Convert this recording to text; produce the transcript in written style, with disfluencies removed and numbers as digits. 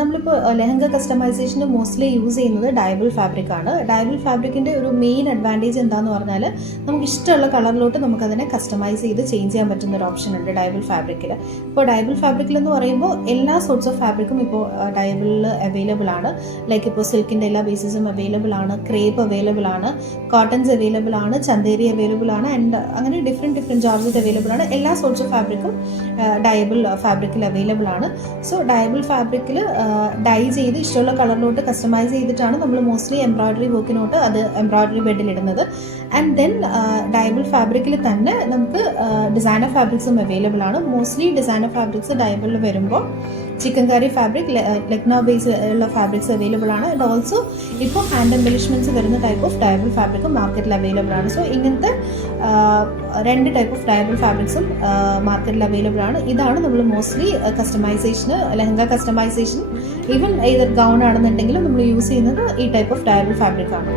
നമ്മളിപ്പോൾ lehenga കസ്റ്റമൈസേഷന് mostly use ചെയ്യുന്നത് ഡയബിൾ fabric ആണ്. ഡയബിൾ ഫാബ്രിക്കിൻ്റെ ഒരു മെയിൻ അഡ്വാൻറ്റേജ് എന്താണെന്ന് പറഞ്ഞാൽ നമുക്ക് ഇഷ്ടമുള്ള കളറിലോട്ട് നമുക്കതിനെ കസ്റ്റമൈസ് ചെയ്ത് ചേഞ്ച് ചെയ്യാൻ പറ്റുന്ന ഒരു ഓപ്ഷൻ ഉണ്ട് ഡയബിൾ ഫാബ്രിക്കിൽ. ഇപ്പോൾ ഡയബിൾ ഫാബ്രിക്കിൽ എന്ന് പറയുമ്പോൾ എല്ലാ സോർട്സ് ഓഫ് ഫാബ്രിക്കും ഇപ്പോൾ ഡയബിളിൽ അവൈലബിൾ ആണ്. ലൈക്ക് ഇപ്പോൾ സിൽക്കിൻ്റെ എല്ലാ ബേസിസും അവൈലബിൾ ആണ്, ക്രേപ്പ് അവൈലബിൾ ആണ്, കോട്ടൺസ് അവൈലബിൾ ആണ്, ചന്തേരി അവൈലബിൾ ആണ്, ആൻഡ് അങ്ങനെ ഡിഫറെൻറ്റ് ജോർജറ്റ് അവൈലബിൾ ആണ്. എല്ലാ സോർട്സ് ഓഫ് ഫാബ്രിക്കും ഡയബിൾ ഫാബ്രിക്കിൽ അവൈലബിൾ ആണ്. സോ ഡയബിൾ ഫാബ്രിക്കിൽ ഡൈ ചെയ്ത് ഇഷ്ടമുള്ള കളറിലോട്ട് കസ്റ്റമൈസ് ചെയ്തിട്ടാണ് നമ്മൾ മോസ്റ്റ്ലി എംബ്രോയ്ഡറി വർക്കിനോട്ട് അത് എംബ്രോയ്ഡറി ബെഡിലിടുന്നത്. ആൻഡ് ദെൻ ഡയബിൾ ഫാബ്രിക്കിൽ തന്നെ നമുക്ക് ഡിസൈനർ ഫാബ്രിക്സും അവൈലബിൾ ആണ്. മോസ്റ്റ്ലി ഡിസൈനർ ഫാബ്രിക്സ് ഡയബിളിൽ വരുമ്പോൾ ചിക്കൻകാരി ഫാബ്രിക്, ലക്നോ ബേസ് ഉള്ള ഫാബ്രിക്സ് അവൈലബിൾ ആണ്. ആൻഡ് ഓൾസോ ഇപ്പോൾ ഹാൻഡ് എംബലിഷ്മെൻറ്റ്സ് വരുന്ന ടൈപ്പ് ഓഫ് ഡയബിൾ ഫാബ്രിക്കും മാർക്കറ്റിൽ അവൈലബിൾ ആണ്. സോ ഇങ്ങനത്തെ 2 ടൈപ്പ് ഓഫ് ഡയബിൾ ഫാബ്രിക്സും മാർക്കറ്റിൽ അവൈലബിൾ ആണ്. ഇതാണ് നമ്മൾ മോസ്റ്റ്ലി കസ്റ്റമൈസേഷന്, ലെഹങ്ക കസ്റ്റമൈസേഷൻ, ഈവൻ ഏത് ഗൗൺ ആണെന്നുണ്ടെങ്കിലും നമ്മൾ യൂസ് ചെയ്യുന്നത് ഈ ടൈപ്പ് ഓഫ് ഡയബിൾ ഫാബ്രിക് ആണ്.